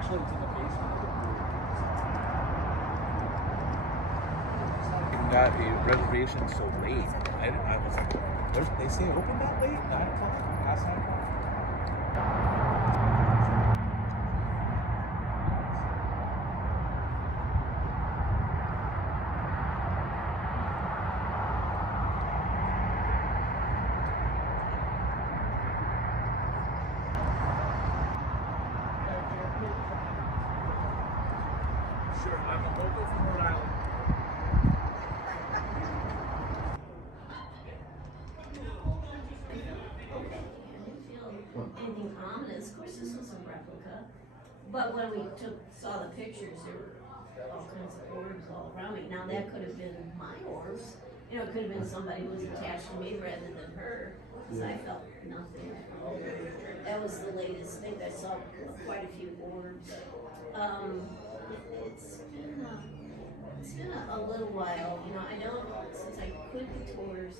Actually, it's in the basement. Got a reservation so late. I was like, they say open that late? 9 o'clock? Past 9 o'clock? Sure, I'm a local from Rhode Island. Anything ominous. Of course, this was a replica, but when we saw the pictures, there were all kinds of orbs all around me. Now that could have been my orbs. You know, it could have been somebody who was attached to me rather than her. So I felt nothing. That was the latest thing. I saw quite a few orbs. It's been a little while. You know, I know since I quit the tours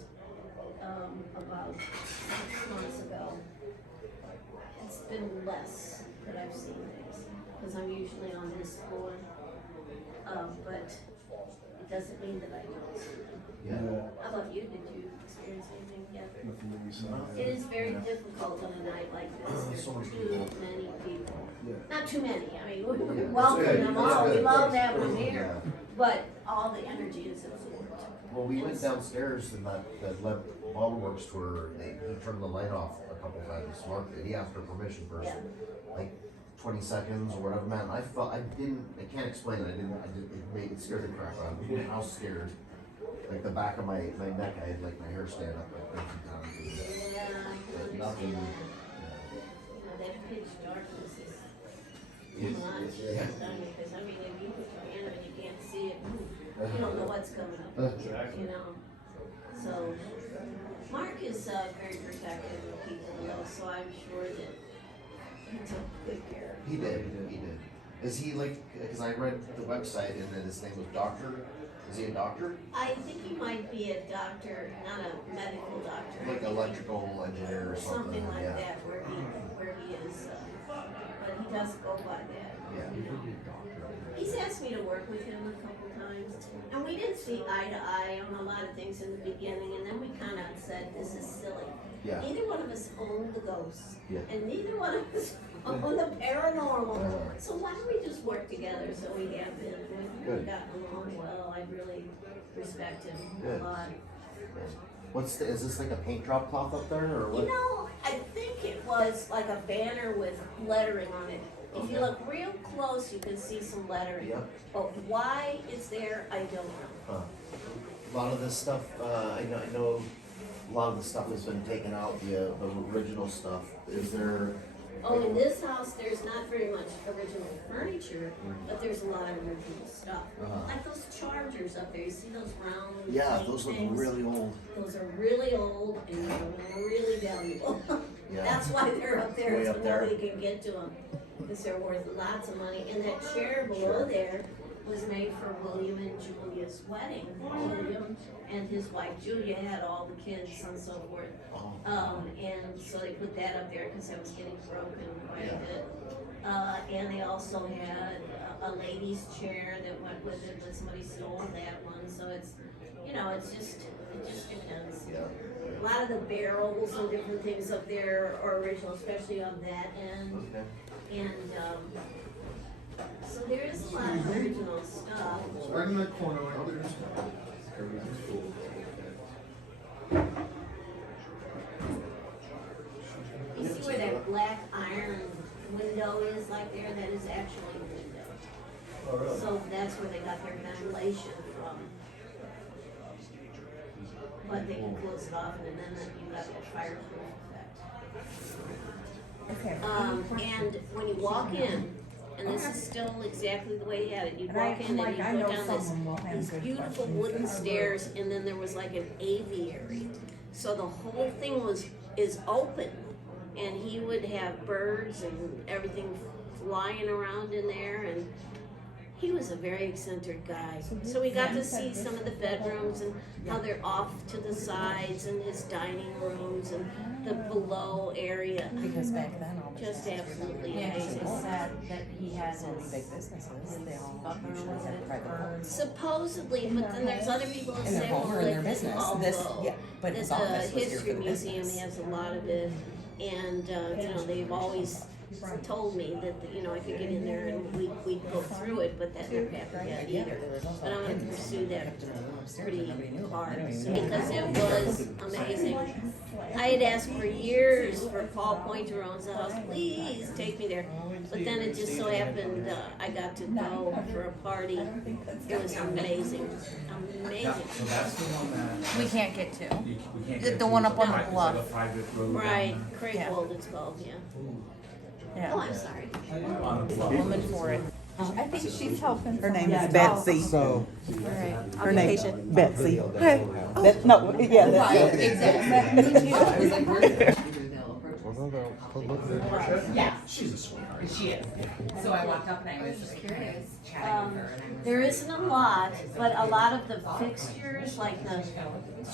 about 6 months ago. It's been less that I've seen things, because I'm usually on this floor, but it doesn't mean that I don't see them. Yeah. How about you? Did you experience anything yet? Nothing that you saw. It is very difficult on a night like this. There's So much too people. many people. Yeah. Not too many. I mean, we Yeah. welcome Yeah, them that's all. good. We love having them here, Yeah. but all the energy is absorbed. Well, we went downstairs and that Lemp Works tour, he turned the light off a couple times. Mark, he asked for permission first, Yeah. like 20 seconds or whatever, man. I can't explain it. It scared the crap out of me. I was scared. Like the back of my neck, I had like my hair stand up like 13 times. Yeah, I But can nothing. understand that. You know, that pitch darkness is Yeah. much, Yeah. because I mean, if you put your hand up and you can't see it, you don't know what's coming up, you know? So, Mark is very protective of people though, so I'm sure that he took good care of He did. Is he like, because I read the website and then his name was Doctor. Is he a doctor? I think he might be a doctor, not a medical doctor. Like electrical engineer or something? Something like Yeah. that, where he is, but he does go by that. Yeah. You know. He's asked me to work with him a couple times, and we did see eye to eye on a lot of things in the beginning, and then we kind of said, this is silly. Yeah. Neither one of us own the ghosts, Yeah. and neither one of us own the paranormal. Uh-huh. So why don't we just work together? So we have been. We've really Good. gotten along well. I really respect him Good. a lot. Is this like a paint drop cloth up there or what? You know, I think it was like a banner with lettering on it. If you look real close, you can see some lettering. Yep. But why it's there, I don't know. Huh. A lot of this stuff, I know a lot of the stuff has been taken out, the original stuff. Is there? Oh, in this house, there's not very much original furniture, but there's a lot of original stuff. Uh-huh. Like those chargers up there, you see those round Yeah, things? those look really old. Those are really old and they're really valuable. Yeah. That's why they're up there, Way so up there. nobody can get to them, because they're worth lots of money. And that chair below Sure. there was made for William and Julia's wedding. William and his wife Julia had all the kids and so forth. Oh. And so they put that up there because it was getting broken quite Yeah. a bit. And they also had a lady's chair that went with it, but somebody stole that one. So it's, you know, it just depends. Yeah. A lot of the barrels and different things up there are original, especially on that end. Okay. And so there is a lot of original stuff. So right in that corner, right there's everything's full. You see where that black iron window is like there? That is actually a window. Oh, really? So that's where they got their ventilation from. But they can close it off and then you got that fireproof effect. Okay. And when you walk in, and this is still exactly the way you had it, you And walk in and you I go know down someone will have these good beautiful questions. wooden stairs, and then there was like an aviary. So the whole thing is open, and he would have birds and everything flying around in there, and He was a very eccentric guy. So we got to see some of the bedrooms and how they're off to the sides and his dining rooms and the below area. Because back then, all the Just absolutely Yeah, because amazing. it's sad that he has all these big businesses, they all usually have private homes. Supposedly, but then there's other people that In their say, home well, or in their it business. all This, go. yeah, but That his the office was here History for the Museum business. has a lot of it, and, you know, they've always told me that, you know, I could get in there and we'd go through it, but that never happened yet either. But I'm gonna pursue that pretty hard, because it was amazing. I had asked for years for Paul Pointerone's house, please take me there. But then it just so happened, I got to go for a party. It was amazing, amazing. So that's the one that We can't get to. we can't The get to. one up on the It's like bluff. a private road. Right, down Craig Yeah. Wold it's called, yeah. Yeah. Oh, I'm sorry. there. On the bluff. Woman for it. I think she's helping. Her name is Betsy. So, Her name is Betsy. That, no, yeah, that's it. Yeah, She's a sweetheart. she is. So I walked up and I was just curious, chatting with her, and I was There isn't a lot, but a lot of the fixtures, like the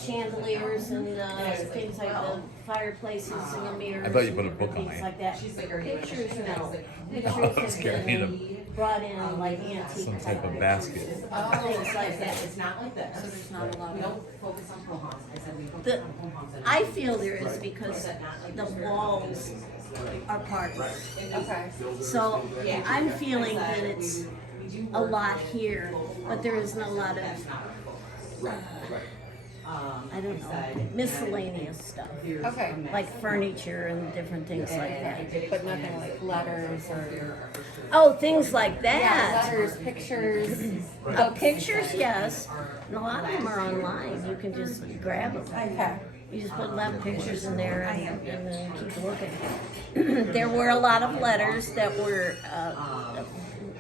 chandeliers and the things like the fireplaces and the mirrors. I thought you put a and book on things it. like that. She's like, "Are you Pictures, interested?" no. I was Pictures scared have to been brought in like antique. Some type of basket. Things like that. It's not like this. So there's not a lot. We don't focus on pohons. I said we focus The, on pohons. And I feel there is because the walls are part of it. okay. So I'm feeling that it's a lot here, but there isn't a lot of, I don't know, miscellaneous stuff. Okay. Like furniture and different things like that. But nothing like letters or. Oh, things like Yeah, that. letters, pictures. Pictures, yes. And a lot of them are online. You can just grab them. Okay. You just put Lemp pictures in there and then keep looking. There were a lot of letters that were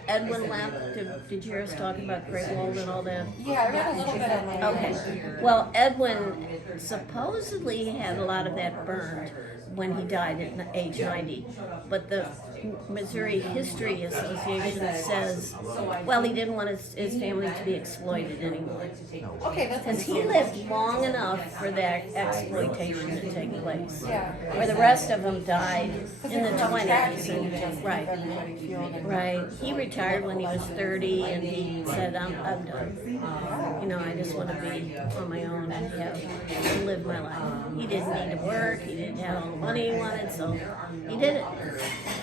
Edwin Lemp. Did you hear us talking about Great Wold and all that? Yeah, I read a little bit on that. Okay. Well, Edwin supposedly had a lot of that burned when he died at age 90. But the Missouri History Association says, well, he didn't want his family to be exploited anymore. Okay, that's Because he lived long enough for that exploitation to take place. Yeah. Where the rest of them died in the 20s. And, right. Right. He retired when he was 30 and he said, I'm done. You know, I just want to be on my own and live my life. He didn't need to work. He didn't have all the money he wanted, so he did it.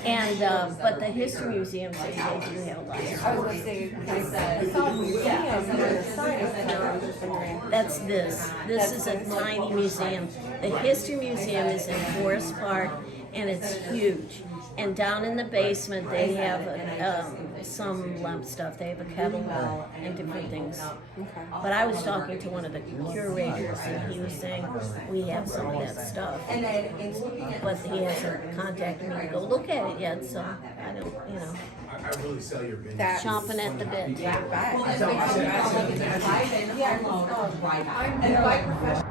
And, but the History Museum said they do have a lot of I was gonna say, I saw a museum where the sign is there, I'm just wondering. That's this. This is a tiny museum. The History Museum is in Forest Park, and it's huge. And down in the basement, they have some Lemp stuff. They have a kettle and different things. But I was talking to one of the curators, and he was saying we have some of that stuff. But he hasn't contacted me to go look at it yet, so I don't, you know, I really sell your business. That's, chomping at the bit. yeah, Well, and they come out like it's a private, yeah, I'm by profession.